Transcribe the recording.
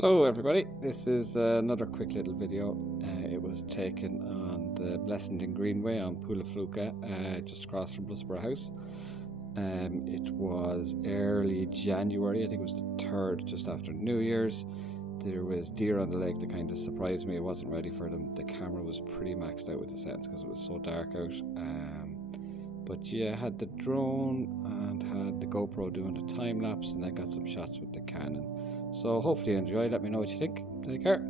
Hello everybody, this is another quick little video. It was taken on the Blessington Greenway on Poolafluka, just across from Blusborough House. It was early January, I think it was the 3rd, just after New Year's. There was deer on the lake that kind of surprised me. I wasn't ready for them. The camera was pretty maxed out with the settings because it was so dark out. But yeah, I had the drone and had the GoPro doing the time-lapse, and I got some shots with the Canon. So hopefully you enjoy. Let me know what you think. Take care.